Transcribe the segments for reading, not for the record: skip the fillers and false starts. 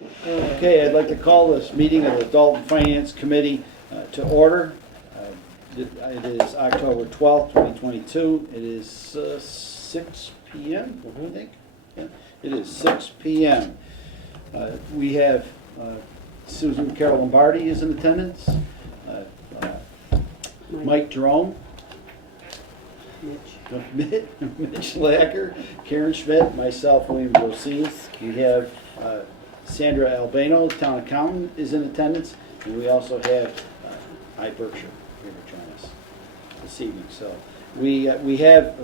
Okay, I'd like to call this meeting of the Dalton Finance Committee to order. It is October 12th, 2022. It is 6 p.m., I think. Yeah, it is 6 p.m. We have Susan Carol Lombardi is in attendance. Mike Jerome. Mitch Lacker, Karen Schmidt, myself, William Rosine. We have Sandra Albano, town accountant, is in attendance, and we also have I Berkshire here to join us this evening. So we have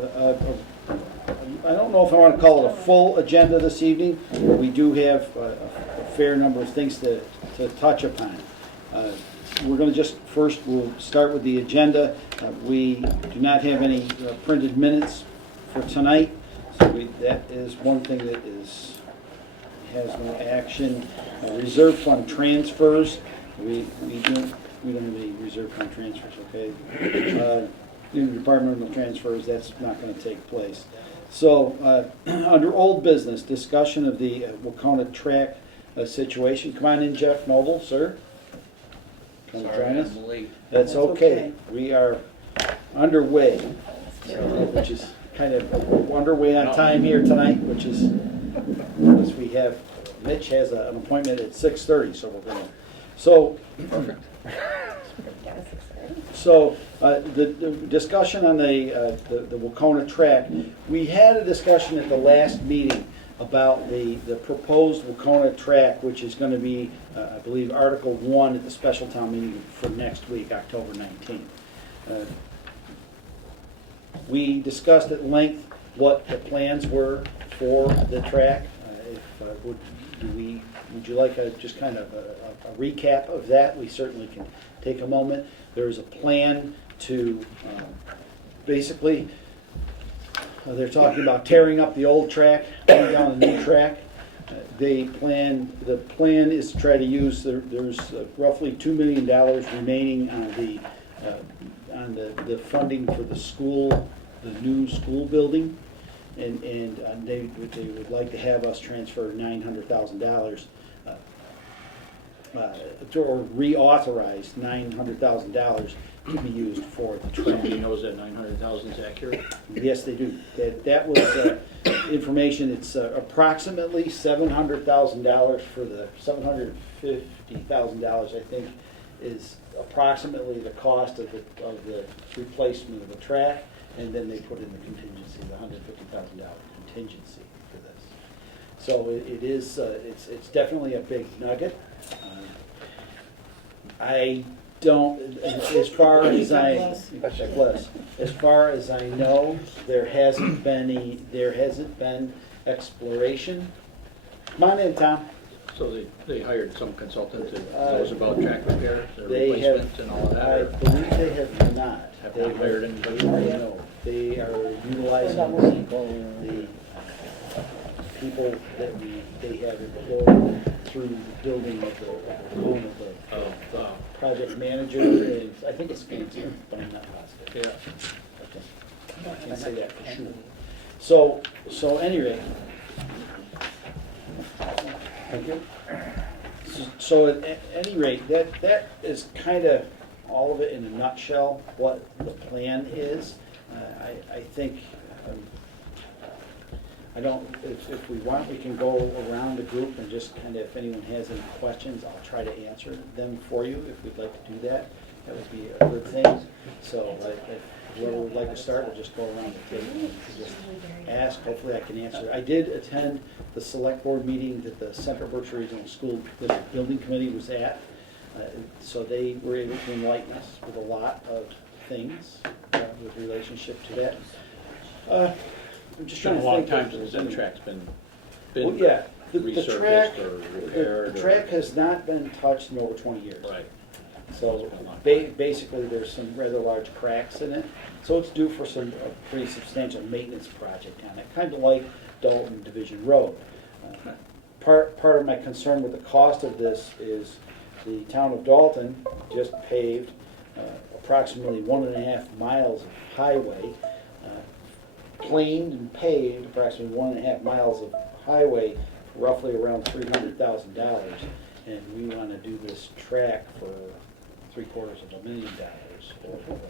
I don't know if I want to call it a full agenda this evening, but we do have a fair number of things to touch upon. We're going to just first, we'll start with the agenda. We do not have any printed minutes for tonight, so that is one thing that has no action. Reserve fund transfers, we don't have any reserve fund transfers, okay? Departmental transfers, that's not going to take place. So under old business, discussion of the Wacona track situation. Come on in, Jeff Noble, sir. Come join us. That's okay. We are underway, which is kind of underway on time here tonight, which is because we have Mitch has an appointment at 6:30, so we're going to. So perfect. So the discussion on the Wacona track, we had a discussion at the last meeting about the proposed Wacona track, which is going to be, I believe, Article 1 at the special town meeting for next week, October 19th. We discussed at length what the plans were for the track. Would you like just kind of a recap of that? We certainly can take a moment. There's a plan to basically, they're talking about tearing up the old track, putting down a new track. The plan is to try to use, there's roughly $2 million remaining on the funding for the school, the new school building. And they would like to have us transfer $900,000 or reauthorize $900,000 to be used for the track. Somebody knows that 900,000 is accurate? Yes, they do. That was information. It's approximately $700,000 for the $750,000, I think, is approximately the cost of the replacement of the track, and then they put in the contingency, the $150,000 contingency for this. So it is. It's definitely a big nugget. I don't, as far as I know, there hasn't been exploration. Come on in, Tom. So they hired some consultant that knows about track repairs, the They replacements and all of that? I or believe they have not. Have not hired anybody? No, they are utilizing the people that they have employed through the building of the project manager. And I think it's Fancy, but I'm not positive. Yeah. I can't say that for sure. So anyway. Thank you. So at any rate, that is kind of all of it in a nutshell, what the plan is. I think, if we want, we can go around the group and just kind of, if anyone has any questions, I'll try to answer them for you if we'd like to do that. That would be a good thing. So if whoever would like to start, we'll just go around the table and just ask. Hopefully I can answer. I did attend the select board meeting that the Central Berkshire Regional School Building Committee was at. So they were able to enlighten us with a lot of things with relationship to that. I'm just trying to think. It's been a long time since that track's been Well, yeah, the resurfaced or repaired. The track has not been touched in over 20 years. Right. So basically there's some rather large cracks in it. So it's due for a pretty substantial maintenance project on it, kind of like Dalton Division Road. Part of my concern with the cost of this is the town of Dalton just paved approximately 1.5 miles of highway, planed and paved approximately 1.5 miles of highway roughly around $300,000, and we want to do this track for $750,000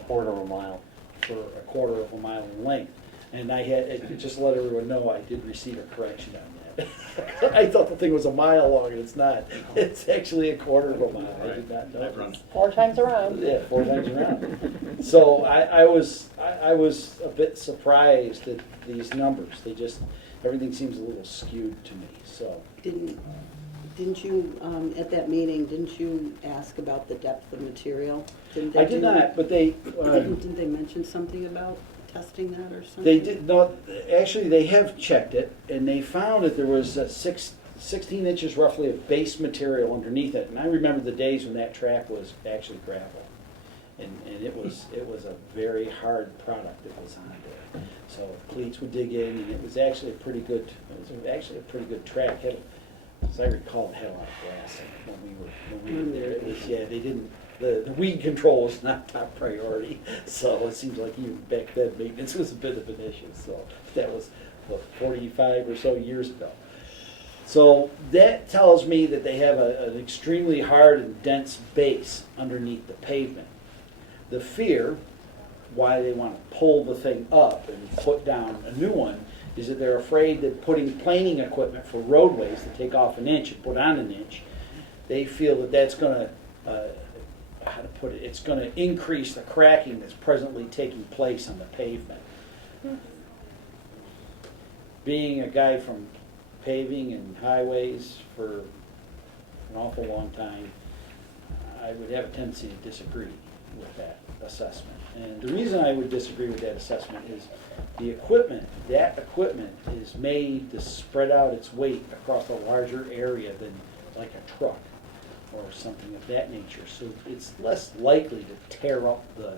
Quarter of a mile. for a quarter of a mile in length. And I had, just to let everyone know, I did receive a correction on that. I thought the thing was a mile long, and it's not. It's actually a quarter of a mile. I did not know. I've run. 4 times around. Yeah, 4 times around. So I was a bit surprised at these numbers. They just, everything seems a little skewed to me, so. Didn't you, at that meeting, didn't you ask about the depth of material? Didn't I they did do- not, but they, Didn't they mention something about testing that or something? they did not, actually, they have checked it, and they found that there was 16 inches roughly of base material underneath it. And I remember the days when that track was actually gravel. And it was a very hard product that was on there. So cleats would dig in, and it was actually a pretty good track. As I recall, it had a lot of grass in it when we were there. It was, yeah, they didn't, the weed control was not top priority. So it seems like even back then, maintenance was a bit of an issue. So that was, what, 45 or so years ago. So that tells me that they have an extremely hard and dense base underneath the pavement. The fear, why they want to pull the thing up and put down a new one, is that they're afraid that putting planing equipment for roadways to take off an inch and put on an inch, they feel that that's going to, how to put it, it's going to increase the cracking that's presently taking place on the pavement. Being a guy from paving and highways for an awful long time, I would have a tendency to disagree with that assessment. And the reason I would disagree with that assessment is the equipment, that equipment is made to spread out its weight across a larger area than like a truck or something of that nature. So it's less likely to tear up the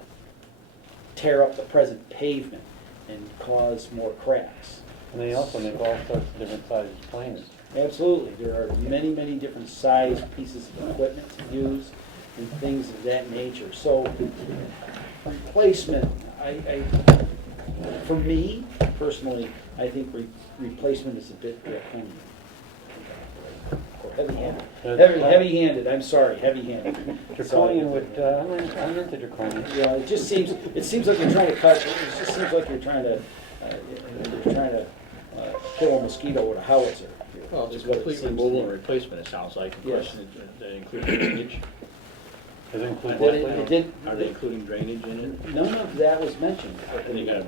present pavement and cause more cracks. And they also make all sorts of different sizes planes. Absolutely, there are many, many different size pieces of equipment to use and things of that nature. So replacement, for me personally, I think replacement is a bit draconian. Or heavy-handed. Heavy-handed, I'm sorry, heavy-handed. Draconian would, I'm into draconian. Yeah, it seems like you're trying to cut, it just seems like you're trying to kill a mosquito with a howitzer. Well, is it's what it complete seems to removal me. and replacement, it sounds like. The Yes. question is, that include drainage? Does it include It what? did- Are they including drainage in it? None of that was mentioned. And you got,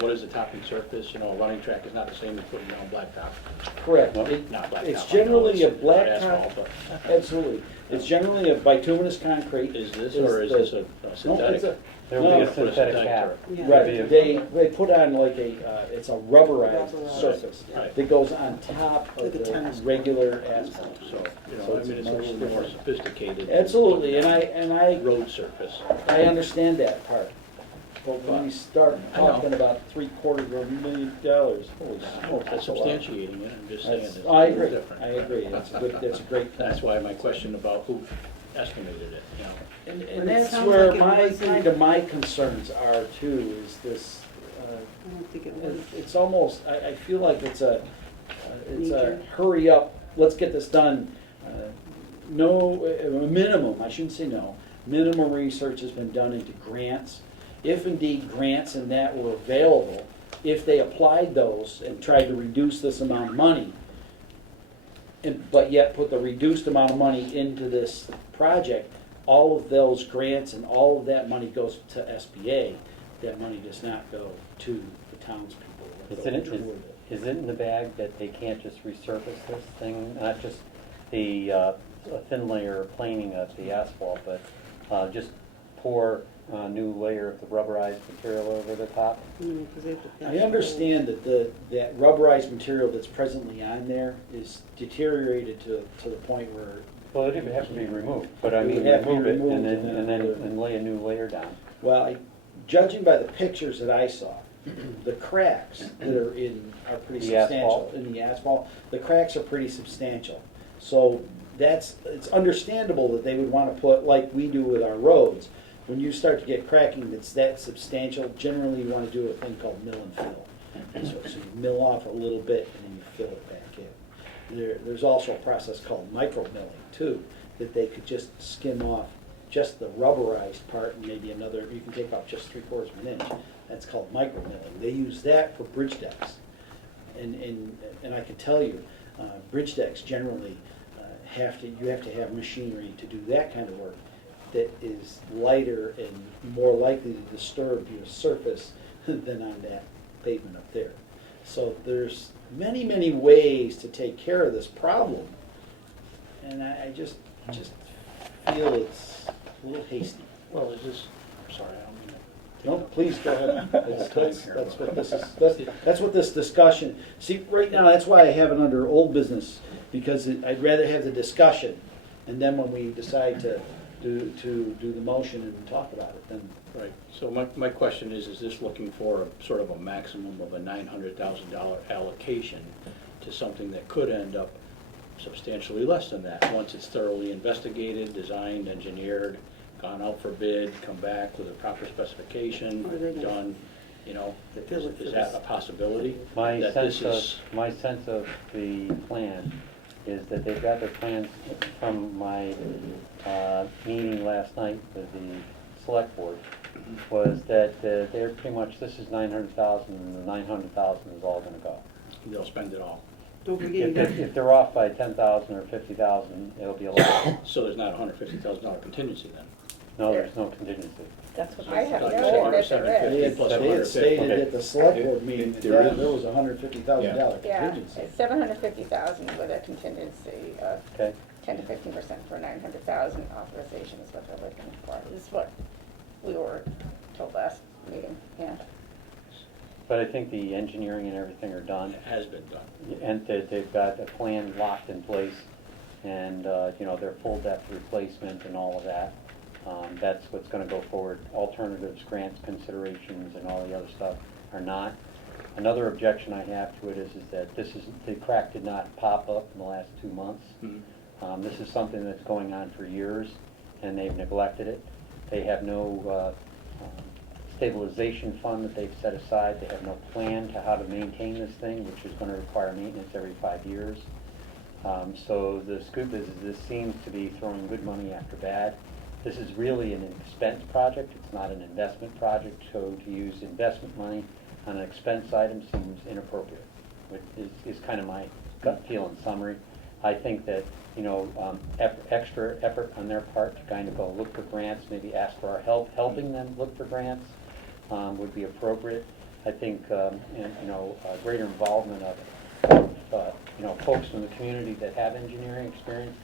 what is the topping surface? You know, a running track is not the same as putting down blacktop. Correct. No. Not blacktop. It's I know generally a it's not blacktop. asphalt, Absolutely. It's generally a bituminous concrete. but is this, or is this a No, synthetic? it's a, There would be No, a synthetic cap. Yeah. right, they put on like it's a rubberized Rubberized. surface Right. that goes on top of Like a the tennis court. regular asphalt. So, you So know, I it's mean, it's a much little more different. sophisticated. Absolutely, and I Road surface. understand that part. But when we start I know. talking about $750,000, holy smokes, That's that's a lot. substantiating it, I'm just saying That's- it's I a little agree, different. I agree, that's a great point. That's why my question about who estimated it, you know. And But it that's sounds where like it wasn't- my concerns are too, is this, I don't think it was. it's almost, I feel like it's a Knee-jerk. hurry up, let's get this done. No, a minimum, I shouldn't say no, minimum research has been done into grants. If indeed grants and that were available, if they applied those and tried to reduce this amount of money, but yet put the reduced amount of money into this project, all of those grants and all of that money goes to SBA. That money does not go to the townspeople. that Isn't it, go toward it. is it in the bag that they can't just resurface this thing, not just the a thin layer of planing of the asphalt, but just pour a new layer of the rubberized material over the top? I understand that that rubberized material that's presently on there is deteriorated to the point where, Well, it would have to be removed, but I It mean, would have to be remove it removed and then lay a new layer down. well, judging by the pictures that I saw, the cracks that are pretty The substantial. asphalt? In the asphalt, the cracks are pretty substantial. So it's understandable that they would want to put, like we do with our roads, when you start to get cracking that's that substantial, generally you want to do a thing called mill and fill. So you mill off a little bit and then you fill it back in. There's also a process called micro milling too, that they could just skim off just the rubberized part and maybe another, you can take off just 3/4 of an inch. That's called micro milling. They use that for bridge decks. And I can tell you, bridge decks generally you have to have machinery to do that kind of work that is lighter and more likely to disturb your surface than on that pavement up there. So there's many, many ways to take care of this problem. And I just feel it's a little hasty. Well, is this, sorry, I don't mean to. No, please, go ahead. That's what this is, that's what this discussion, see, right now, that's why I have it under old business, because I'd rather have the discussion, and then when we decide to do the motion and talk about it, then. Right, so my question is this looking for a sort of a maximum of a $900,000 allocation to something that could end up substantially less than that, once it's thoroughly investigated, designed, engineered, gone out for bid, come back with a proper specification, done, you know, is that a possibility? My That sense this of the plan is that they've got their plans from my meeting last night with the select board, was that they're pretty much, this is 900,000 and the 900,000 is all gonna go. They'll spend it all. Don't forget, If they're off by 10,000 or 50,000, it'll be a lot. So there's not a $150,000 contingency then? No, there's no contingency. That's what I have Like noted $750 that there They is. had plus they had 150. stated Okay. at the select board meeting that There is. there was a $150,000 Yeah, contingency. it's 750,000 with a contingency of Okay? 10 to 15% for 900,000 authorization is what they're looking for. This is what we were told last meeting, yeah. But I think the engineering and everything are done, It has been done. and they've got a plan locked in place, and, you know, their full depth replacement and all of that. That's what's gonna go forward. Alternatives, grants, considerations, and all the other stuff are not. Another objection I have to it is that the crack did not pop up in the last 2 months. Mhm. This is something that's going on for years, and they've neglected it. They have no stabilization fund that they've set aside. They have no plan to how to maintain this thing, which is gonna require maintenance every 5 years. So the scoop is this seems to be throwing good money after bad. This is really an expense project, it's not an investment project, so to use investment money on an expense item seems inappropriate, which is kind of my gut feel in summary. I think that, you know, extra effort on their part to kind of go look for grants, maybe ask for our help, helping them look for grants would be appropriate. I think, and, you know, greater involvement of you know, folks from the community that have engineering experience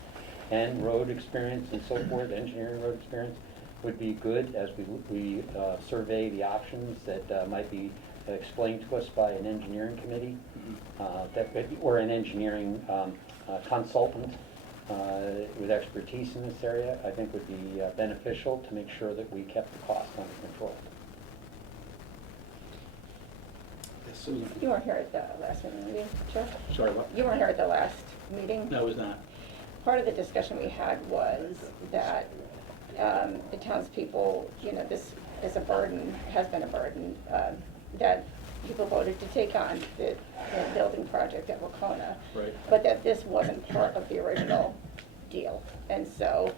and road experience and so forth, engineering road experience, would be good as we survey the options that might be explained to us by an engineering committee, or an engineering consultant with expertise in this area. I think would be beneficial to make sure that we kept the cost under control. Yes, Susan. You weren't here at the last meeting, Joe? Sorry, what? You weren't here at the last meeting? No, it was not. Part of the discussion we had was that the townspeople, you know, this is a burden, has been a burden, that people voted to take on the building project at Wacona. Right. But that this wasn't part of the original deal. And so,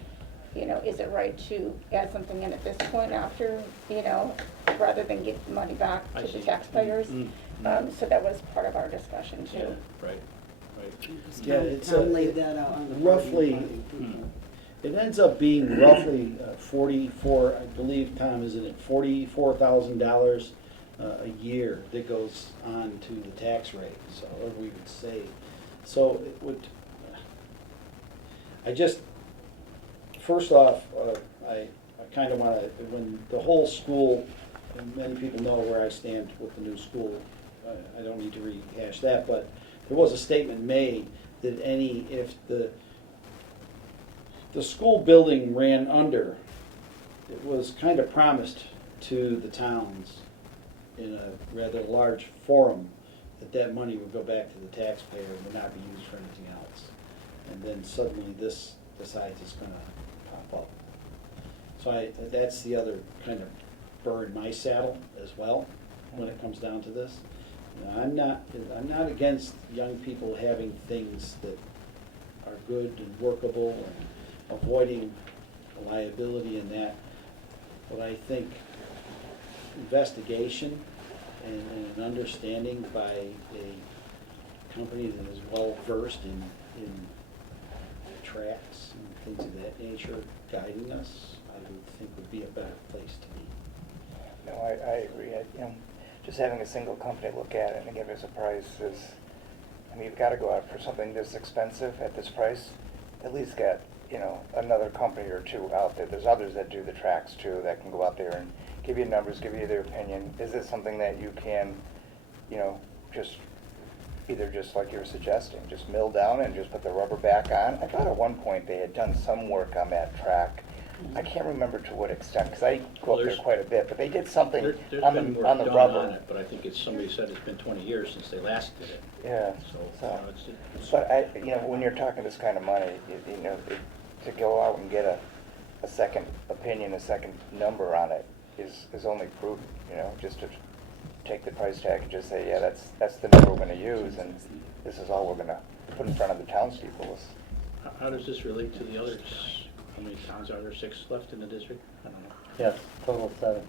you know, is it right to add something in at this point after, you know, rather than give money back I to the see. taxpayers? Mm. So that was part of our discussion Yeah, too. right, right. Yeah, it's Tom laid that out on the. roughly- PowerPoint. It ends up being roughly 44, I believe, Tom, isn't it, $44,000 a year that goes on to the tax rate, so, or we would save. So it would, I just, first off, I kind of want to, when the whole school, and many people know where I stand with the new school, I don't need to rehash that, but there was a statement made that if the school building ran under, it was kind of promised to the towns in a rather large forum that money would go back to the taxpayer and would not be used for anything else. And then suddenly this decides it's gonna pop up. So that's the other kind of bird in my saddle as well, when it comes down to this. I'm not against young people having things that are good and workable and avoiding liability in that. But I think investigation and an understanding by a company that is well versed in tracks and things of that nature guiding us, I would think would be a better place to be. No, I agree. Just having a single company look at it and give us a price is, I mean, you've got to go out for something this expensive at this price. At least get, another company or two out there. There's others that do the tracks too that can go out there and give you numbers, give you their opinion. Is it something that you can, just either just like you were suggesting, just mill down and just put the rubber back on? I thought at one point they had done some work on that track. I can't remember to what extent, because I go up there quite a bit, but they did something There's on been the work done rubber. on it, but I think somebody said it's been 20 years since they last did it. Yeah. So, it's. But when you're talking this kind of money, to go out and get a second opinion, a second number on it is only prudent, just to take the price tag and just say, yeah, that's the number we're gonna use, and this is all we're gonna put in front of the townspeople. How does this relate to the others? How many towns are there? 6 left in the district? I don't know. Yes, total 7.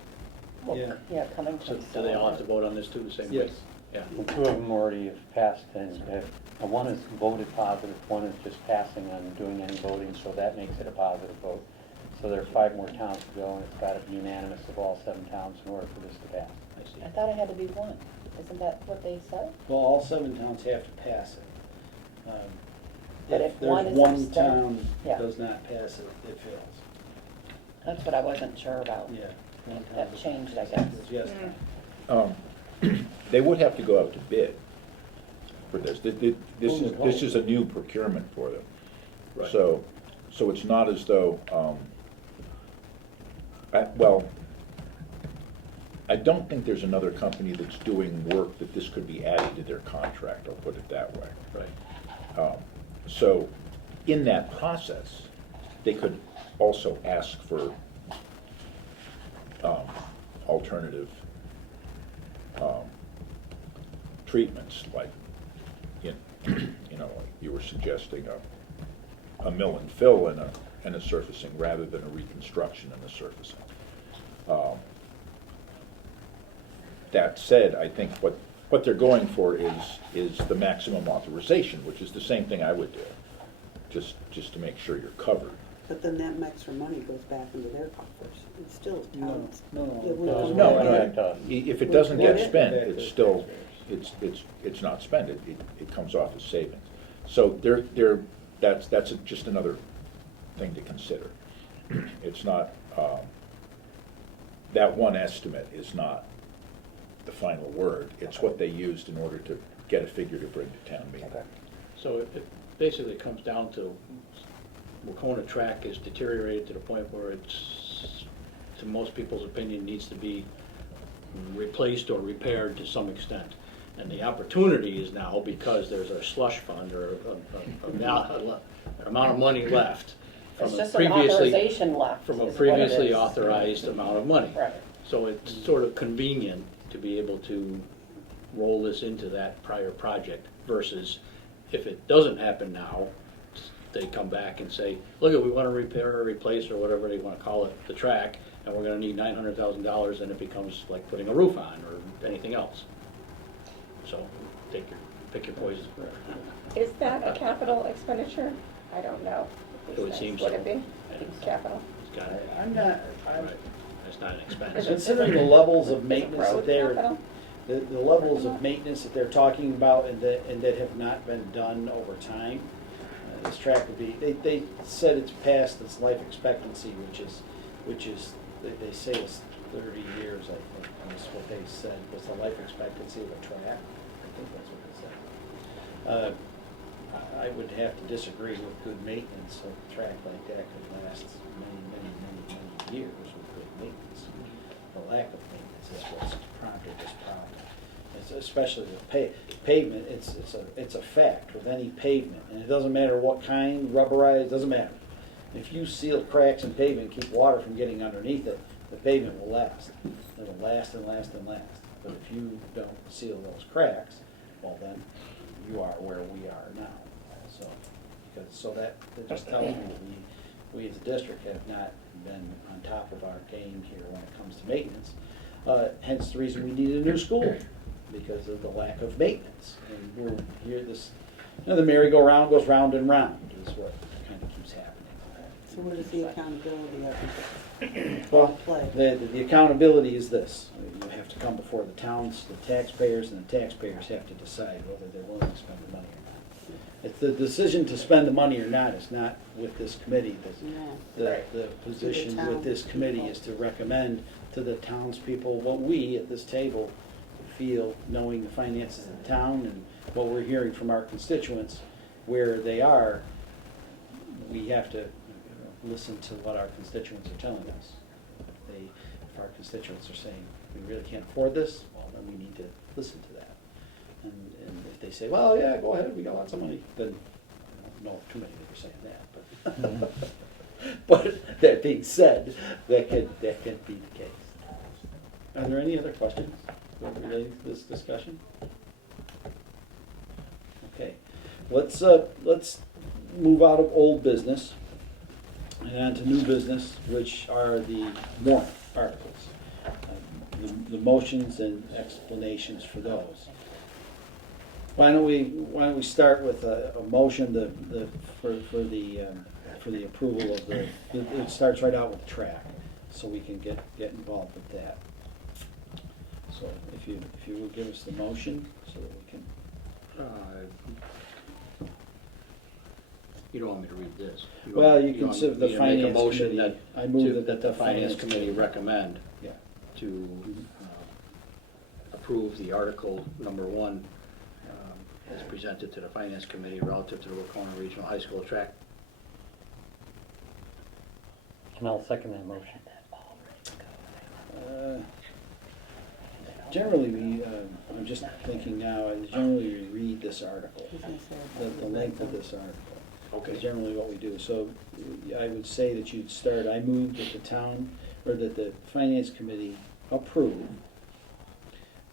Yeah, coming So from. do they all have to vote on this too, the same way? Yes. Yeah. And 2 of them already have passed, and one is voted positive, one is just passing on doing any voting, so that makes it a positive vote. So there are 5 more towns to go, and it's got to be unanimous of all 7 towns in order for this to pass. I see. I thought it had to be 1. Isn't that what they said? Well, all 7 towns have to pass it. But If if there's one is one abstain- town yeah. does not pass it, it fails. That's what I wasn't sure about. Yeah. one town That does changed, not I pass guess. it. Yes. They would have to go out to bid for this. This is a new procurement for them. Right. So it's not as though, I don't think there's another company that's doing work that this could be added to their contract, I'll put it that way. Right. So in that process, they could also ask for alternative treatments, like, like you were suggesting, a mill and fill and a surfacing rather than a reconstruction and a surfacing. That said, I think what they're going for is the maximum authorization, which is the same thing I would do, just to make sure you're covered. But then that extra money goes back into their coffers. It's still towns. No. It would come No, back no, in. Back to us. if it doesn't get Would it? spent, it's still, it's not spent, it comes off as savings. So that's just another thing to consider. It's not, that one estimate is not the final word, it's what they used in order to get a figure to bring to town meeting. Okay. So it basically comes down to Wacona track is deteriorated to the point where it's, to most people's opinion, needs to be replaced or repaired to some extent. And the opportunity is now, because there's a slush fund or an amount of money left It's from a just an authorization left. from a is what it previously is. authorized amount of money. Right. So it's sort of convenient to be able to roll this into that prior project versus if it doesn't happen now, they come back and say, look, we want to repair or replace or whatever they want to call it, the track, and we're going to need $900,000, and it becomes like putting a roof on or anything else. So pick your poison. Is that a capital expenditure? I don't know. It would seem Would so. it be capital? It's got it. I'm not, Right. It's not an expense. considering the levels of maintenance Road that they're, capital? the levels of maintenance that they're talking about and that have not been done over time, this track would be, they said it's past its life expectancy, which is, they say it's 30 years, I think, that's what they said, was the life expectancy of a track. I think that's what they said. I would have to disagree with good maintenance. A track like that could last many years with good maintenance. The lack of maintenance is what's prompted this problem. It's especially the pavement, it's a fact with any pavement, and it doesn't matter what kind, rubberized, doesn't matter. If you seal cracks in pavement, keep water from getting underneath it, the pavement will last. It will last and last and last. But if you don't seal those cracks, well then, you are where we are now. So, that just tells me that we as a district have not been on top of our game here when it comes to maintenance. Hence the reason we need a new school, because of the lack of maintenance. And we're here, the merry-go-round goes round and round, is what kind of keeps happening. So what is the accountability of Well, play? the accountability is this: you have to come before the towns, the taxpayers, and the taxpayers have to decide whether they're willing to spend the money or not. If the decision to spend the money or not is not with this committee. The position with this committee is to recommend to the townspeople what we at this table feel, knowing the finances of the town and what we're hearing from our constituents, where they are. We have to listen to what our constituents are telling us. If our constituents are saying, we really can't afford this, well, then we need to listen to that. And if they say, well, yeah, go ahead, we got lots of money, then I don't know too many that are saying that, but but that being said, that could be the case. Are there any other questions relating to this discussion? Okay, let's move out of old business and on to new business, which are the warrant articles, the motions and explanations for those. Why don't we start with a motion for the approval of it starts right out with the track, so we can get involved with that. So if you will give us the motion so that we can. You don't want me to read this? Well, you can want consider the me to make a finance motion committee. that- I move to- that the finance committee recommend Yeah. to approve the article number 1 as presented to the finance committee relative to the Wacona Regional High School track. And I'll second that motion. Generally, I'm just thinking now, generally we read this article, I was gonna say, the length of this article. Okay. Is generally what we do. So I would say that you'd start, I move that the town, or that the finance committee approve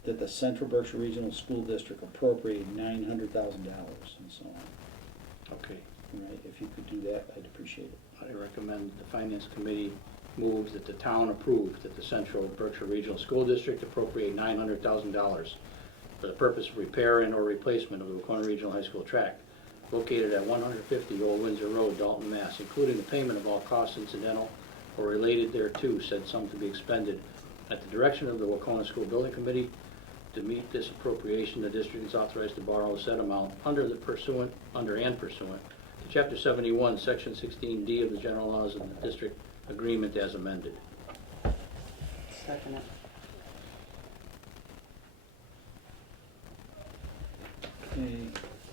that the Central Berkshire Regional School District appropriate $900,000 and so on. Okay. All right, if you could do that, I'd appreciate it. I recommend the finance committee moves that the town approve that the Central Berkshire Regional School District appropriate $900,000 for the purpose of repair and or replacement of the Wacona Regional High School track located at 150 Old Windsor Road, Dalton, Mass., including the payment of all costs incidental or related thereto, said sum to be expended at the direction of the Wacona School Building Committee. To meet this appropriation, the district is authorized to borrow said amount under and pursuant to Chapter 71, Section 16D of the General Laws of the District Agreement as amended. second it.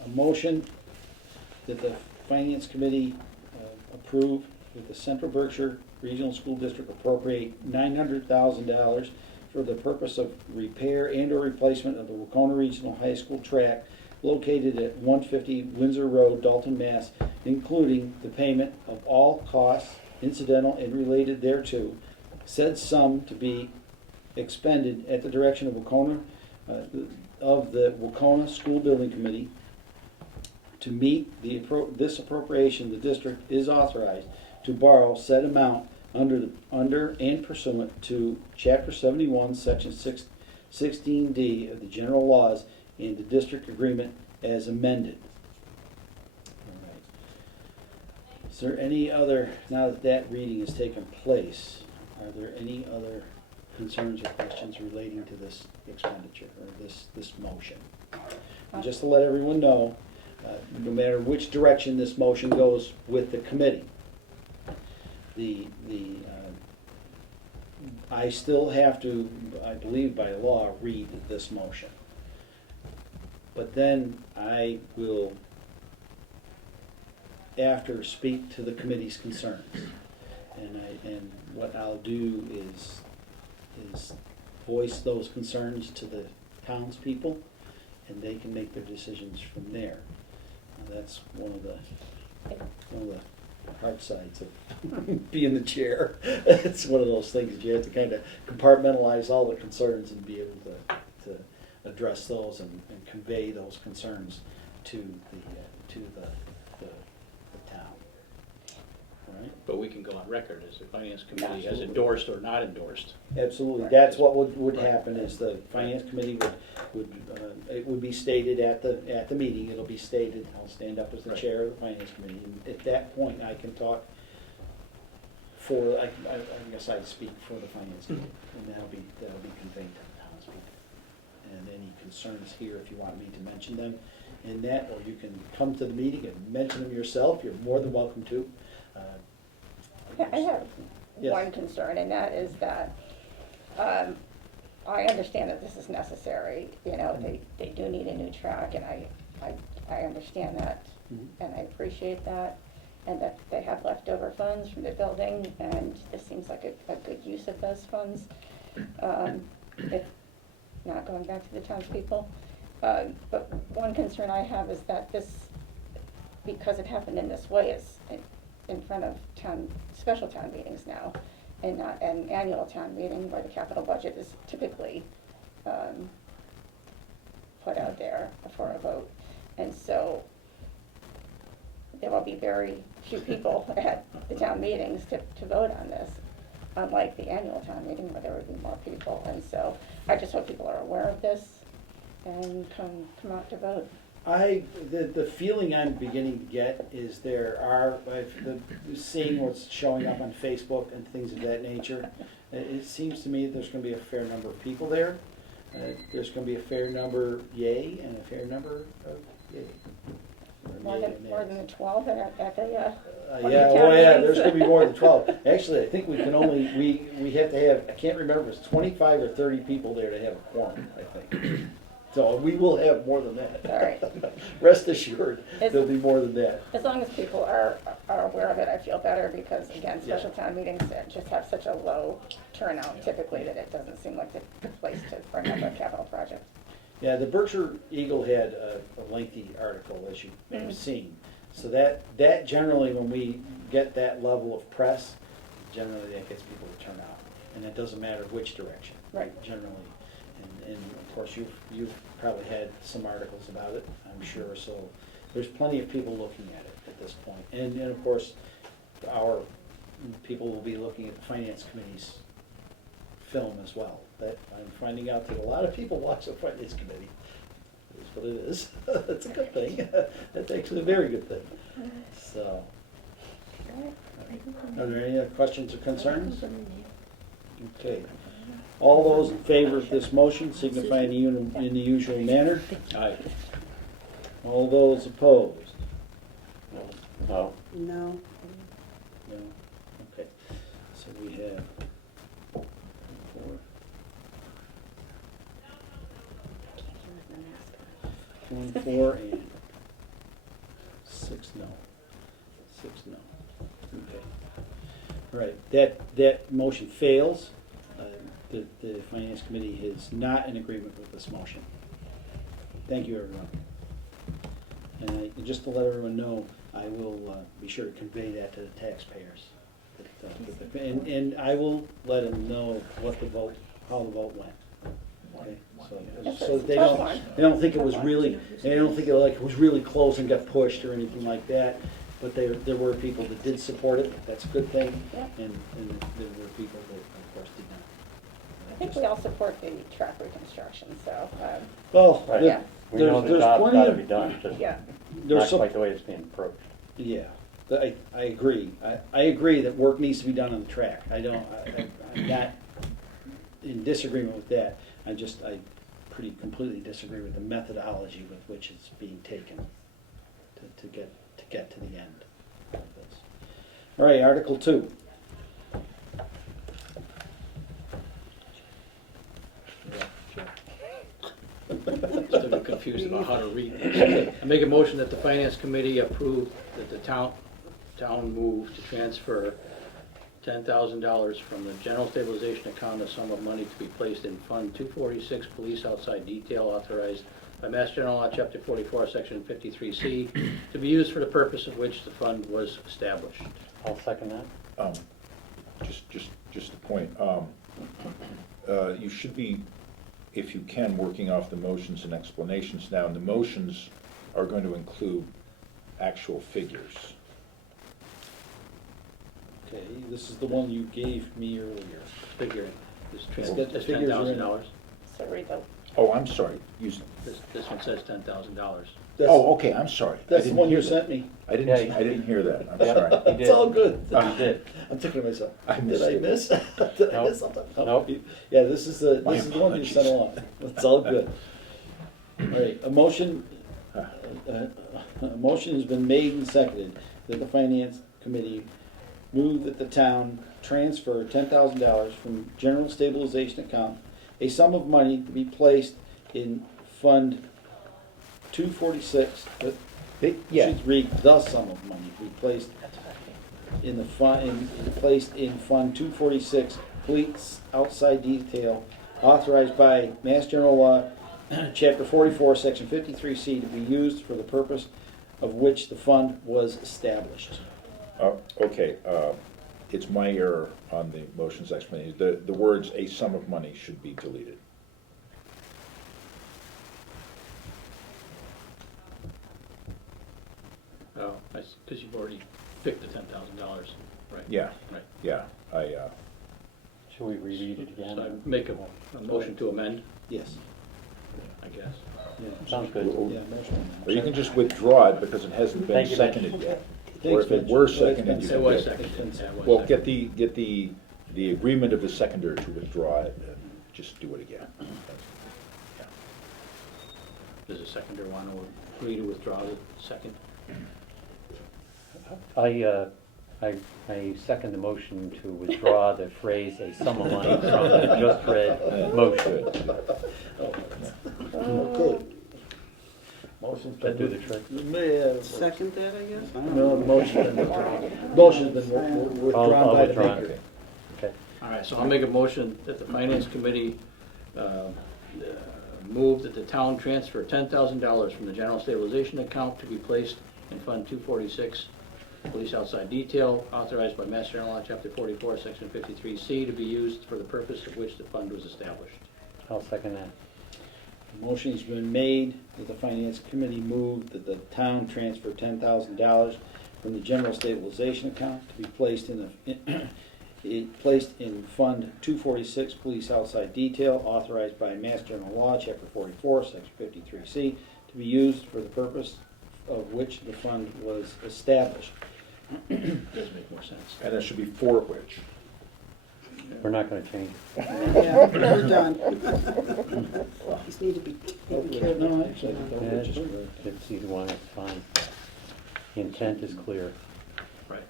A motion that the finance committee approve that the Central Berkshire Regional School District appropriate $900,000 for the purpose of repair and or replacement of the Wacona Regional High School track located at 150 Windsor Road, Dalton, Mass., including the payment of all costs incidental and related thereto, said sum to be expended at the direction of the Wacona School Building Committee. To meet this appropriation, the district is authorized to borrow said amount under and pursuant to Chapter 71, Section 16D of the General Laws and the district agreement as amended. All right. Is there any other, now that reading has taken place, are there any other concerns or questions relating to this expenditure or this motion? And just to let everyone know, no matter which direction this motion goes with the committee, I still have to, I believe by law, read this motion. But then I will, after, speak to the committee's concerns. And what I'll do is voice those concerns to the townspeople, and they can make their decisions from there. That's one of the hard sides of being the chair. It's one of those things that you have to kind of compartmentalize all the concerns and be able to to address those and convey those concerns to the town. All right? But we can go on record as the finance committee has Absolutely. endorsed or not endorsed. Absolutely, that's what would happen, is the finance committee it would be stated at the meeting, it'll be stated, I'll stand up as the Right. chair of the finance committee, and at that point, I can talk I guess I'd speak for the finance committee, and that'll be conveyed to the townspeople. And any concerns here, if you want me to mention them in that, or you can come to the meeting and mention them yourself, you're more than welcome to. I have Yes. one concern, and that is that, I understand that this is necessary, you know, they do need a new track, and I understand that, Mhm. and I appreciate that, and that they have leftover funds from the building, and this seems like a good use of those funds. If not going back to the townspeople. But one concern I have is that this, because it happened in this way, is in front of special town meetings now, and not an annual town meeting where the capital budget is typically put out there for a vote. And so there will be very few people at the town meetings to vote on this, unlike the annual town meeting where there would be more people. And so I just hope people are aware of this and come out to vote. The feeling I'm beginning to get is seeing what's showing up on Facebook and things of that nature, it seems to me that there's gonna be a fair number of people there. There's gonna be a fair number yay and a fair number of yay. Or More yay than, and more nays. than the 12 at the, Yeah, one of the town oh yeah, meetings. there's gonna be more than 12. Actually, I think we can only, we have to have, I can't remember, if it's 25 or 30 people there to have a quorum, I think. So we will have more than that. All right. Rest assured, It's- there'll be more than that. As long as people are aware of it, I feel better, because again, special Yeah. town meetings just have such a low turnout typically that it doesn't seem like the place to bring up a capital project. Yeah, the Berkshire Eagle had a lengthy article, as you may have seen. So that generally, when we get that level of press, generally that gets people to turn out. And it doesn't matter which direction. Right. Generally. And of course, you've probably had some articles about it, I'm sure. So there's plenty of people looking at it at this point. And of course, our people will be looking at the finance committee's film as well. That I'm finding out that a lot of people watch the finance committee. It is what it is. That's a good thing. That's actually a very good thing. So, are there any other questions or concerns? Okay. All those in favor of this motion signify in the usual manner. Aye. All those opposed? No. No, No? Okay. So we have 4, and 6 no. 6 no. Okay. All right, that motion fails. The finance committee is not in agreement with this motion. Thank you, everyone. And just to let everyone know, I will be sure to convey that to the taxpayers. And I will let them know what the vote, how the vote went. Okay, so they don't think it was really, they don't think it was really close and got pushed or anything like that. But there were people that did support it, that's a good thing, Yeah. and there were people that, of course, did not. I think we all support the track reconstruction, so, Well, Right. Yeah. We know the there's job's plenty gotta of- be done, just yeah. There's not some, quite the way it's being approached. yeah, I agree. I agree that work needs to be done on the track. I'm not in disagreement with that. I pretty completely disagree with the methodology with which it's being taken to get to the end of this. All right, Article 2. Still confused about how to read this. I make a motion that the finance committee approve that the town move to transfer $10,000 from the general stabilization account, a sum of money to be placed in Fund 246, Police Outside Detail, authorized by Mass General Law, Chapter 44, Section 53C, to be used for the purpose of which the fund was established. I'll second that. Just a point, you should be if you can, working off the motions and explanations now, and the motions are going to include actual figures. Okay, this is the one you gave me earlier. Figure, this It's got the figures are in it. $10,000. So read the, Oh, I'm sorry. This one says $10,000. That's- Oh, okay, I'm sorry. I That's the didn't one hear you that. sent me. I Yeah, didn't hear that. I'm Yeah. sorry. He did. It's all good. You did. I'm thinking to myself, I missed did I it. miss? Did I Nope. miss something? Nope. Yeah, this is the My one you sent along. It's all good. All right, a motion has been made and seconded that the finance committee move that the town transfer $10,000 from general stabilization account, a sum of money to be placed in Fund 246. Yeah. Should read the sum of money to be placed in the fund, placed in Fund 246, police outside detail, authorized by Mass General Law, Chapter 44, Section 53C, to be used for the purpose of which the fund was established. Okay, it's my error on the motions explanation. The words "a sum of money" should be deleted. Oh, because you've already picked the $10,000, right? Yeah, Right. yeah, Should we reread it again? So I make a motion to amend, Yes. I guess. Yeah. Sounds good. Yeah, motion. or you can just withdraw it because it hasn't been Thank you, Mitch. seconded yet. Thanks, Or if it Mitch. were It's been seconded, you It can was do it. seconded, yeah, it was Well, seconded. get the agreement of the seconder to withdraw it, and just do it again. Yeah. Does the seconder want to agree to withdraw the second? I second the motion to withdraw the phrase "a sum of money" from the just read motion. Okay. Motion's That do the been. trick? Yeah. Second that, I guess? I don't No, know. the motion's been withdrawn. Motion's been withdrawn I'll by the withdraw. maker. Okay. All right, so I'll make a motion that the finance committee move that the town transfer $10,000 from the general stabilization account to be placed in Fund 246, police outside detail, authorized by Mass General Law, Chapter 44, Section 53C, to be used for the purpose of which the fund was established. I'll second that. The motion's been made that the finance committee move that the town transfer $10,000 from the general stabilization account to be placed in placed in Fund 246, police outside detail, authorized by Mass General Law, Chapter 44, Section 53C, to be used for the purpose of which the fund was established. Does make more sense. And it should be "for which." We're not gonna change it. Yeah, we're done. These need to be taken care of. No, actually, I think Yeah, that would just, it's either one, it's fine. The intent is clear. Right.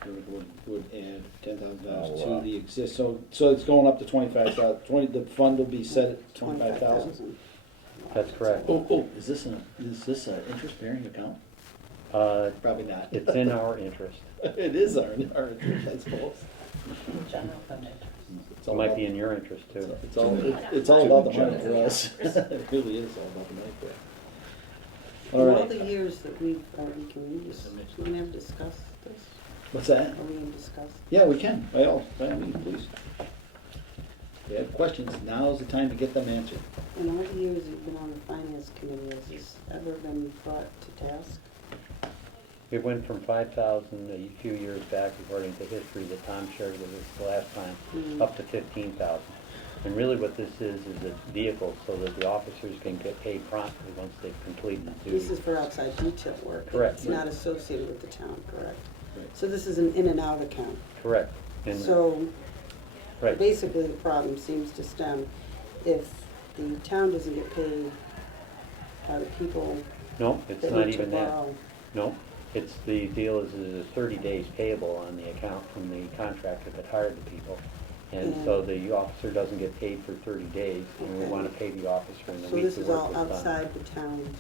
would add $10,000 Oh, to the exist, so it's going up to 25,000, the fund will be set at 25,000? That's correct. Oh, is this an interest-bearing account? Probably not. It's in our interest. It is our interest, I suppose. General fund interest. It's It all might about- be in your interest too. It's all about the money for us. It really is all about the money for us. All In all right, the years that we've, can we just, we can have discuss this? what's that? Are we going to discuss? Yeah, we can, by all means, please. If you have questions, now's the time to get them answered. In all the years you've been on the finance committee, has this ever been brought to task? It went from 5,000 a few years back, according to history that Tom shared with us the last time, Mhm. up to 15,000. And really what this is a vehicle so that the officers can get paid promptly once they've completed the This duty. is for outside detail work. Correct. It's not associated with the town, correct? Right. So this is an in and out account. Correct. And- So Right. basically the problem seems to stem if the town doesn't get paid by the people No, it's that not need to even that. borrow. No, it's, the deal is there's 30 days payable on the account from the contractor that hired the people. And so the officer doesn't get paid for 30 days, and we Okay. want to pay the officer in the So week this the is work all was done. outside the town's,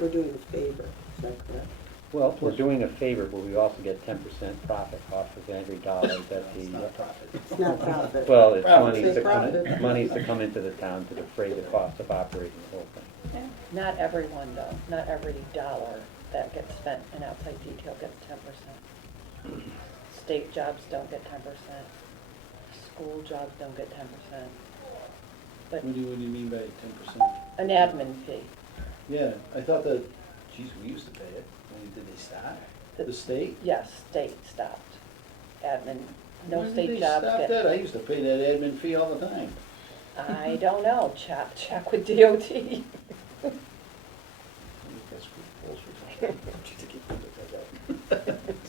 we're doing a favor, is that correct? Well, we're doing a favor, but we also get 10% profit off of every dollar that It's the, not profit. It's not profit. well, it's Profit. monies Say that come, profit. monies that come into the town to defray the cost of operating the whole thing. Not everyone though, not every dollar that gets spent in outside detail gets 10%. State jobs don't get 10%. School jobs don't get 10%. but What do you mean by 10%? an admin fee. Yeah, I thought that, geez, we used to pay it. I mean, did they stop? The state? Yes, state stopped. Admin, no When did state they jobs stop get. that? I used to pay that admin fee all the time. I don't know, check with DOT. I think that's bullshit.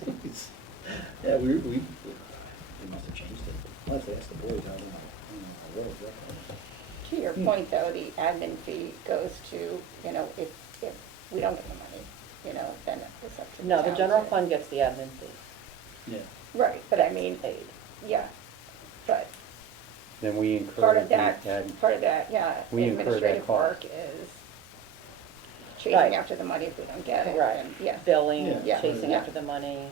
Jeez. Yeah, we must have changed it. I'll have to ask the boys, I don't know. I don't know. To your point, though, the admin fee goes to, if we don't get the money, then it's up to the No, the town general to- fund gets the admin fee Yeah. Right, but I mean, paid. yeah, but Then we incur part of the that, yeah, the We incur that administrative cost. work is chasing Right. after the money if we don't get it. Right, and- Yeah, billing, Yeah. chasing Yeah. after the money,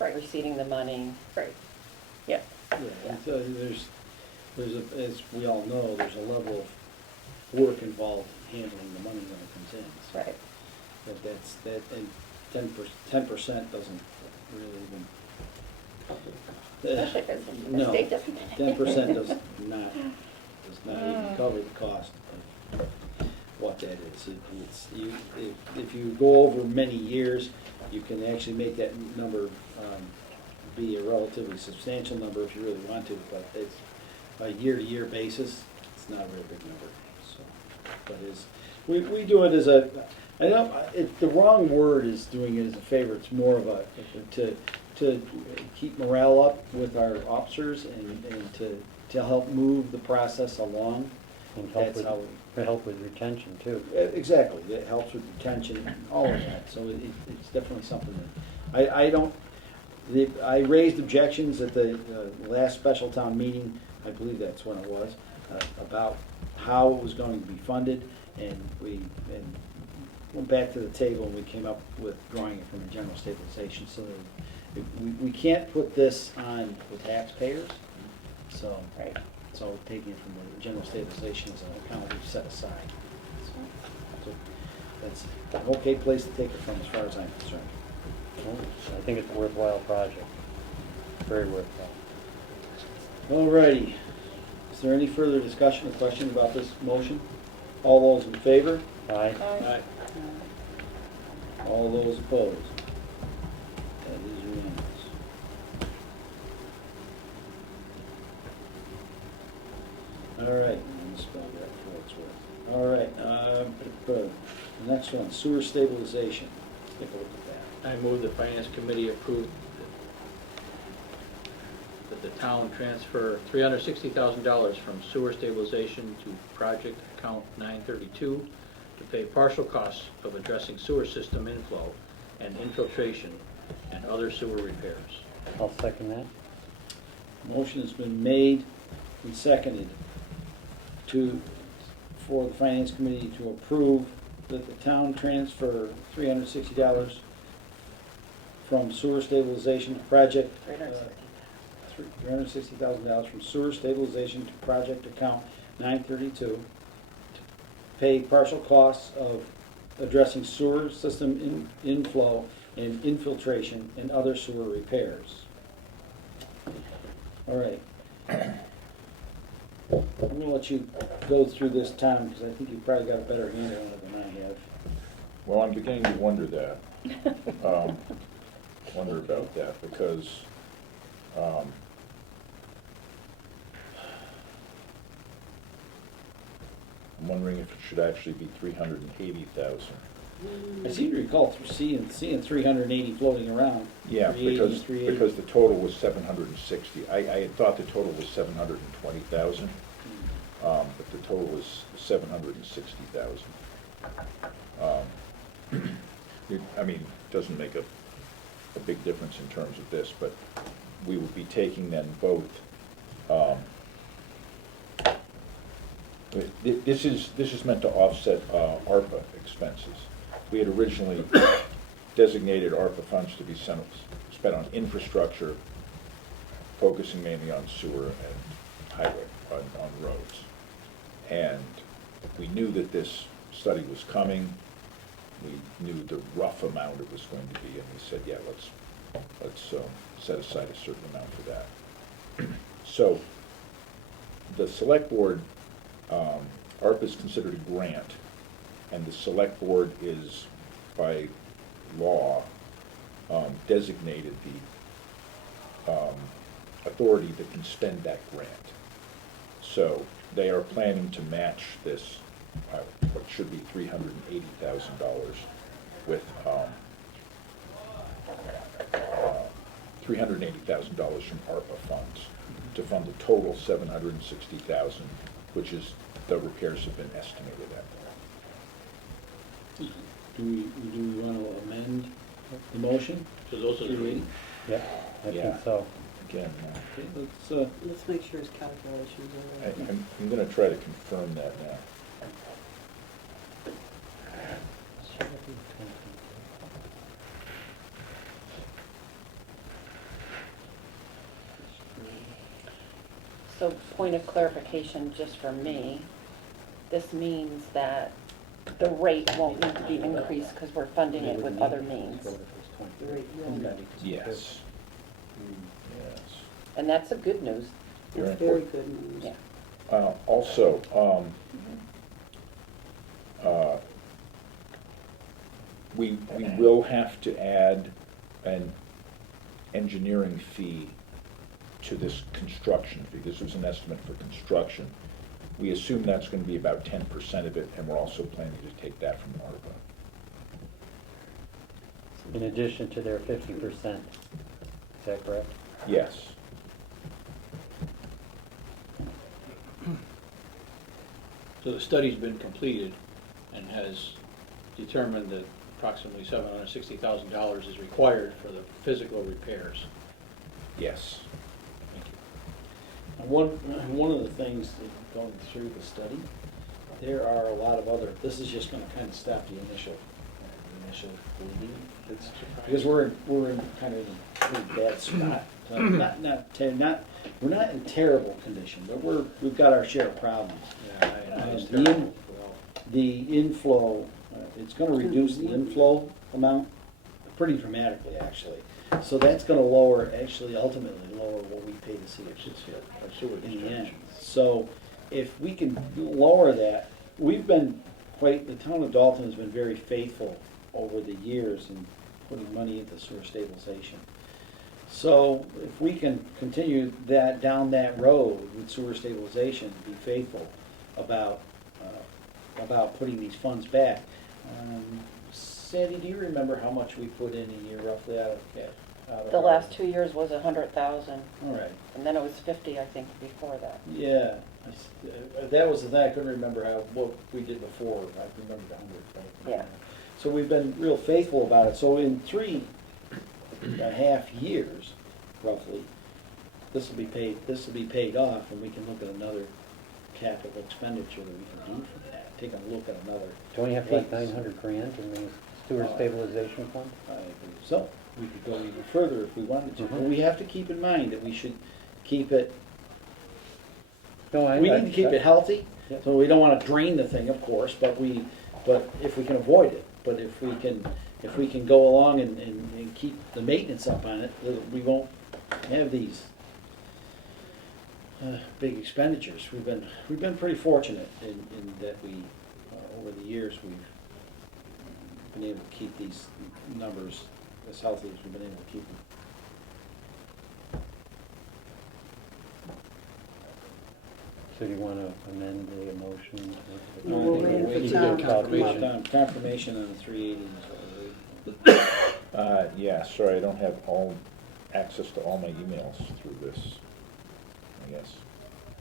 right, receiving the money. right, yeah, Yeah, and so as we all know, there's a level of work involved handling the money when it comes in. So right. and 10% doesn't really even. Especially because the No, state doesn't pay. 10% does not even cover the cost of what that is. If you go over many years, you can actually make that number be a relatively substantial number if you really want to, but it's a year-to-year basis, it's not a real big number, so. But we do it as I know, the wrong word is doing it as a favor, it's more of to keep morale up with our officers and to help move the process along. And help That's with, how to help with retention too. Exactly, it helps with retention and all of that, so it's definitely something that, I raised objections at the last special town meeting, I believe that's when it was, about how it was going to be funded, and we went back to the table and we came up with drawing it from the general stabilization, so that we can't put this on the taxpayers, so. Right. So we're taking it from the general stabilization as an account we've set aside. So that's an okay place to take it from as far as I'm concerned. Well, I think it's a worthwhile project, very worthwhile. All righty. Is there any further discussion or question about this motion? All those in favor? Aye. Aye. All those opposed? That is unanimous. All right, let me spell that for what it's worth. All right, the next one, sewer stabilization. Let's take a look at that. I move the finance committee approve that the town transfer $360,000 from sewer stabilization to project account 932 to pay partial costs of addressing sewer system inflow and infiltration and other sewer repairs. I'll second that. Motion has been made and seconded for the finance committee to approve that the town transfer $360 from sewer stabilization to project. $360,000 from sewer stabilization to project account 932 to pay partial costs of addressing sewer system inflow and infiltration and other sewer repairs. All right. I'm gonna let you go through this, Tom, because I think you've probably got a better handle on it than I have. Well, I'm beginning to wonder that. Wonder about that, because I'm wondering if it should actually be 380,000. I seem to recall seeing 380 floating around. Yeah, 380, 380. because the total was 760. I had thought the total was 720,000, but the total was 760,000. I mean, it doesn't make a big difference in terms of this, but we would be taking then both. This is meant to offset ARPA expenses. We had originally designated ARPA funds to be spent on infrastructure, focusing mainly on sewer and highway, on roads. And we knew that this study was coming. We knew the rough amount it was going to be, and we said, yeah, let's set aside a certain amount for that. So the select board ARPA is considered a grant, and the select board is, by law, designated the authority that can spend that grant. So they are planning to match this, what should be $380,000 with $380,000 from ARPA funds to fund the total $760,000, which is the repairs have been estimated at. Do we want to amend the motion? So those are the three. Yeah, I Yeah. think so. Again, Okay, Let's make sure his calculations are right. I'm going to try to confirm that now. So point of clarification, just for me, this means that the rate won't need to be increased because we're funding it with other means. Right, yeah. Yes. Yes. And that's a good news. Very That's very important. good news. Yeah. Also, we will have to add an engineering fee to this construction fee. This was an estimate for construction. We assume that's going to be about 10% of it, and we're also planning to take that from ARPA. In addition to their 50%. Is that correct? Yes. So the study's been completed and has determined that approximately $760,000 is required for the physical repairs. Yes. Thank you. one of the things that going through the study, there are a lot of other, this is just going to kind of stop the initial bleeding. It's, because we're in kind of a pretty bad spot. We're not in terrible condition, but we've got our share of problems. Yeah, I The understand. in- The inflow, it's gonna reduce the inflow amount pretty dramatically, actually. So that's gonna lower, actually ultimately lower what we pay the CFCC Our sewage in the charge. end. So if we can lower that, the town of Dalton has been very faithful over the years in putting money into sewer stabilization. So if we can continue that, down that road with sewer stabilization, be faithful about putting these funds back. Sandy, do you remember how much we put in a year roughly out of The our- last 2 years was 100,000, All right, and then it was 50, I think, before that. yeah, that was the thing, I couldn't remember what we did before, I remember the 100. Right? Yeah. So we've been real faithful about it, so in 3.5 years, roughly, this will be paid off, and we can look at another capital expenditure that we can do from that, take a look at another. Don't we have like phase. 900 grand in the sewer stabilization fund? I believe so. We could go even further if we wanted to, but Mhm. we have to keep in mind that we should keep it, No, we need to keep it healthy, Yeah. so we don't wanna drain the thing, of course, but if we can avoid it, but if we can go along and keep the maintenance up on it, we won't have these big expenditures. We've been pretty fortunate in that over the years, we've been able to keep these numbers as healthy as we've been able to keep them. So do you want to amend the motion? No, we're waiting for We can Tom. get confirmation on the 380 is what we're waiting. Yeah, sorry, I don't have access to all my emails through this, I guess.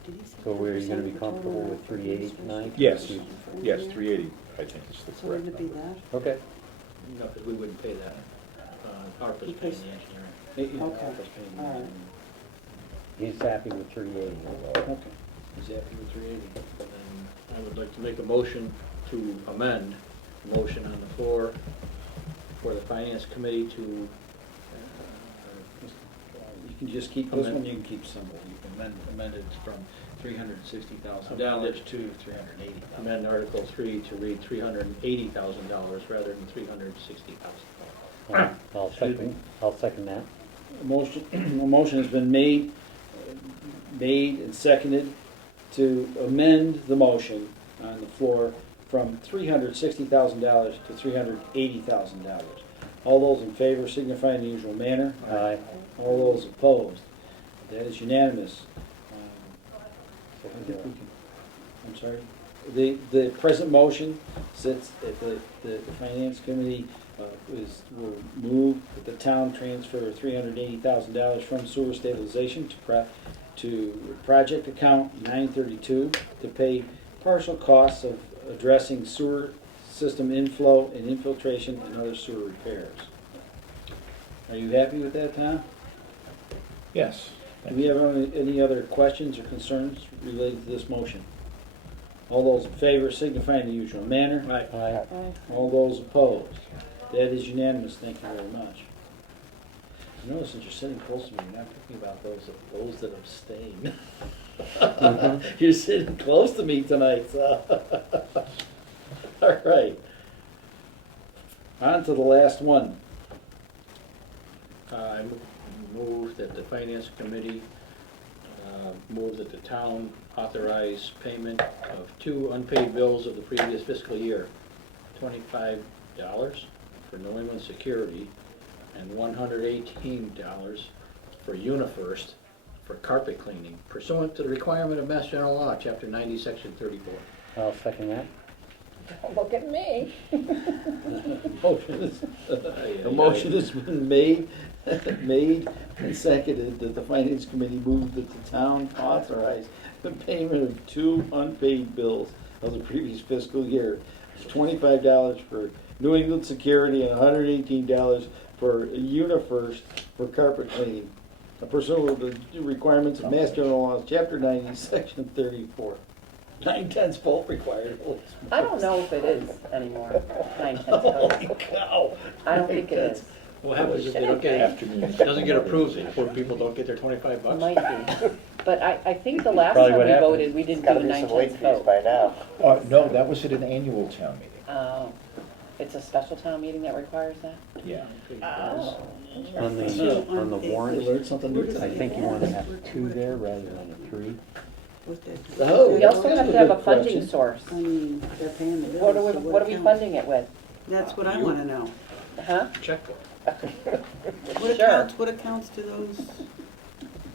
Did he say So were you 10% going to be of the total comfortable with 380 tonight? Yes, For yes, engineering? 380, I think is the So correct wouldn't it be number. that? Okay. No, because we wouldn't pay that. ARPA's paying Because- the engineering. Okay. Office payment. All right. He's happy with 380. Okay, he's happy with 380. And I would like to make a motion to amend the motion on the floor for the finance committee to, You can just keep, this one you can keep simple, you can amend it from $360,000 to $380,000. amend Article 3 to read $380,000 rather than $360,000. I'll second that. A motion has been made and seconded to amend the motion on the floor from $360,000 to $380,000. All those in favor signify in the usual manner. Aye. All those opposed. That is unanimous. I think we can- I'm sorry. The present motion sits at the Finance Committee will move that the town transfer $380,000 from sewer stabilization to project account 932 to pay partial costs of addressing sewer system inflow and infiltration and other sewer repairs. Are you happy with that, Tom? Yes. Do we have any other questions or concerns related to this motion? All those in favor signify in the usual manner. Aye. All those opposed. That is unanimous. Thank you very much. I notice since you're sitting close to me, you're not thinking about those that abstain. You're sitting close to me tonight, so. All right. On to the last one. I move that the Finance Committee move that the town authorize payment of 2 unpaid bills of the previous fiscal year. $25 for New England Security and $118 for UniFirst for carpet cleaning pursuant to the requirement of Mass General Law, Chapter 90, Section 34. I'll second that. Look at me. The motion has been made and seconded that the Finance Committee move that the town authorize the payment of 2 unpaid bills of the previous fiscal year. $25 for New England Security and $118 for UniFirst for carpet cleaning, pursuant to the requirements of Mass General Laws, Chapter 90, Section 34. 9/10 vote required. I don't know if it is anymore, 9/10 Holy vote. cow. I don't think it is. What happens if they don't get, Afternoon. doesn't get approved, poor people don't get their $25? It might be. But I think the last Probably time what we happened. voted, we didn't There's do a gotta be some late 9/10 fees vote. by now. No, that was at an annual town meeting. It's a special town meeting that requires that? Yeah. Oh. On the You warrant, learned something new I tonight. think you want to have 2 there rather than a 3. Oh, We also have to have a good funding question. source. I mean, they're paying the bills. What are so what are we accounts? funding it with? That's what I wanna know. Huh? Checkbook. What Sure. accounts do those,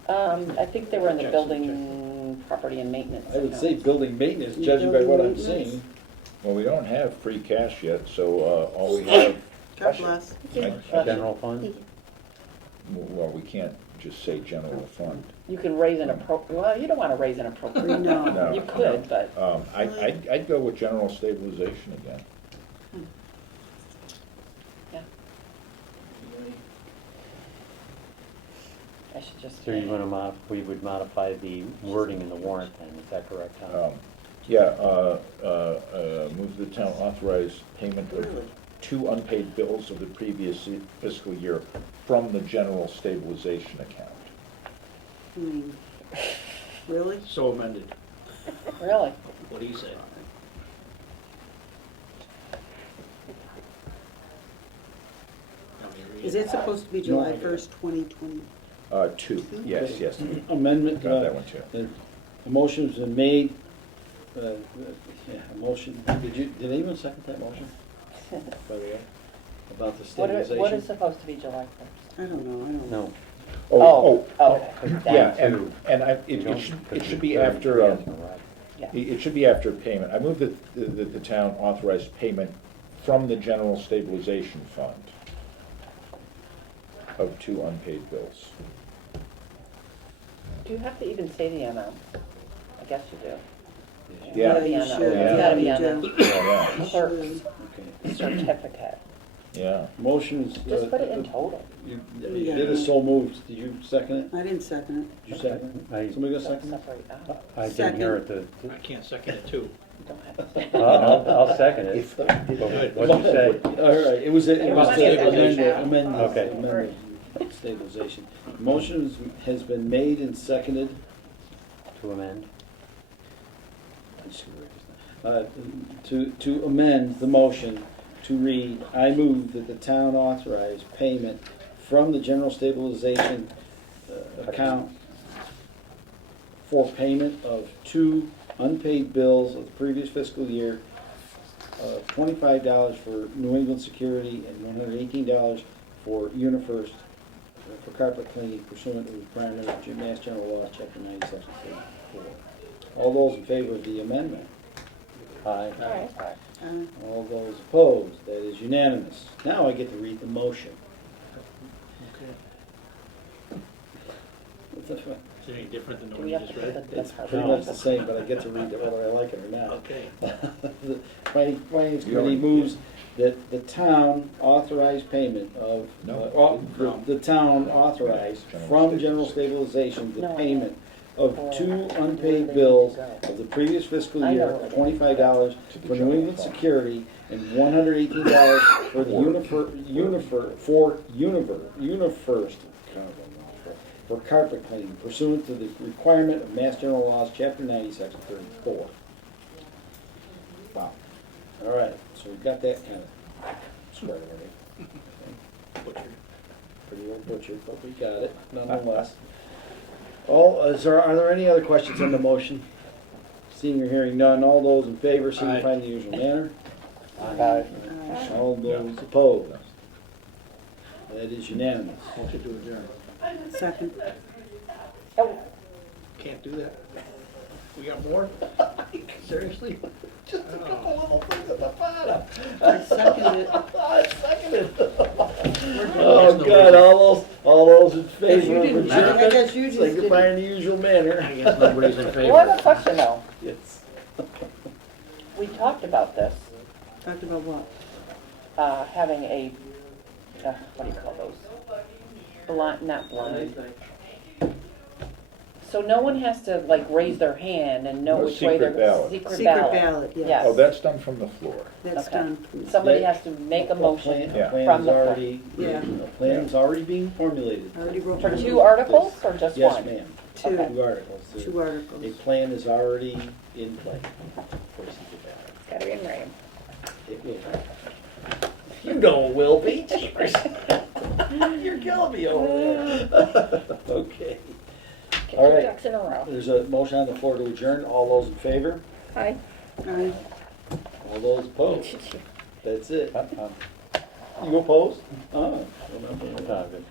I think they were in the building, property and maintenance. I would account. say building maintenance, judging by what I'm seeing. Well, we don't have free cash yet, so all we have, God bless. General fund? well, we can't just say general fund. You can raise an well, you don't want to raise an appropriate. No. No. You could, but I'd go with general stabilization again. yeah. I should just. So you want to we would modify the wording in the warrant then, is that correct, Tom? Move the town authorize payment of 2 unpaid bills of the previous fiscal year from the general stabilization account. I mean, really? So amended. Really? What do you say? Is it supposed to be July 1st, 2020? 2, yes, Okay. yes, Amendment, got that one too. a motion's been made, yeah, a motion, did anyone second that motion? By the way, about the What is stabilization? supposed to be July 1st? I don't know. No. Yeah, and it should be after, Yeah. it should be after payment. I move that the town authorize payment from the general stabilization fund of 2 unpaid bills. Do you have to even say the amount? I guess you do. Yeah. It's gotta be you on the- should. It's gotta be You on do. the Yeah, clerk's Okay. certificate. yeah. Motion's. Just put it in total. You did a so moved, did you second it? I didn't second it. Did you second it? I Somebody go Don't second it? separate out. I didn't hear it. I can't second it too. You don't have to. I'll second it. What'd you say? All right, it was About stabilization. Okay. amended stabilization. Motion has been made and seconded. To amend? To amend the motion to read, I move that the town authorize payment from the general stabilization account for payment of 2 unpaid bills of the previous fiscal year, $25 for New England Security and $118 for UniFirst for carpet cleaning pursuant to the requirement of Mass General Law, Chapter 90, Section 34. All those in favor of the amendment? Aye. Aye. All those opposed? That is unanimous. Now I get to read the motion. Okay. What's the fun? Is it any different than the Do one we you have to just put read? the It's carpet pretty on? much the same, but I get to read it whether I like it or not. Okay. The Finance You Committee already moves that the town authorize payment of, No. the town authorize from general stabilization the No, I payment of For 2 where unpaid they bills need to go. of the previous fiscal I year know of where they $25 To the for New general England fund. Security and $118 for the UniFirst for carpet cleaning pursuant to the requirement of Mass General Laws, Chapter 90, Section 34. Wow. All right, so we've got that kind of squared away. Butcher. Pretty old butcher, but we got it nonetheless. Are there any other questions on the motion? Seeing or hearing none, all those in favor signify in the usual manner. Aye. All those opposed? That is unanimous. Motion to adjourn. Second. Oh, Can't do that? We got more? Seriously? Just a couple little things at the bottom. I second it. I second it. We're doing Oh, this, God, nobody- all those in Guess favor you of didn't, I adjournment, guess you just signify didn't. in the usual manner. I guess nobody's in favor. one question though. Yes. We talked about this, Talked about what? having a, what do you call those? Blind, not blind. So no one has to like raise their hand and know No which way they're. secret ballot. Secret Secret ballot. ballot, yes. Yes. Oh, that's done from the floor. That's Okay. done. Somebody has to make a motion Yeah. Plan from is the, already, Yeah. a plan is already being formulated. I already wrote. for down 2 articles or just Yes, one? ma'am. Two, Okay. 2 articles. two A articles. plan is already in play for secret ballot. It's gotta be in writing. It will. You know it will be, jeepers. You're killing me over there. Okay. Get All your right. ducks in a row. There's a motion on the floor to adjourn. All those in favor? Aye. Aye. All those opposed? That's it. Uh-uh. You opposed? Oh. well, nothing. Uh, good.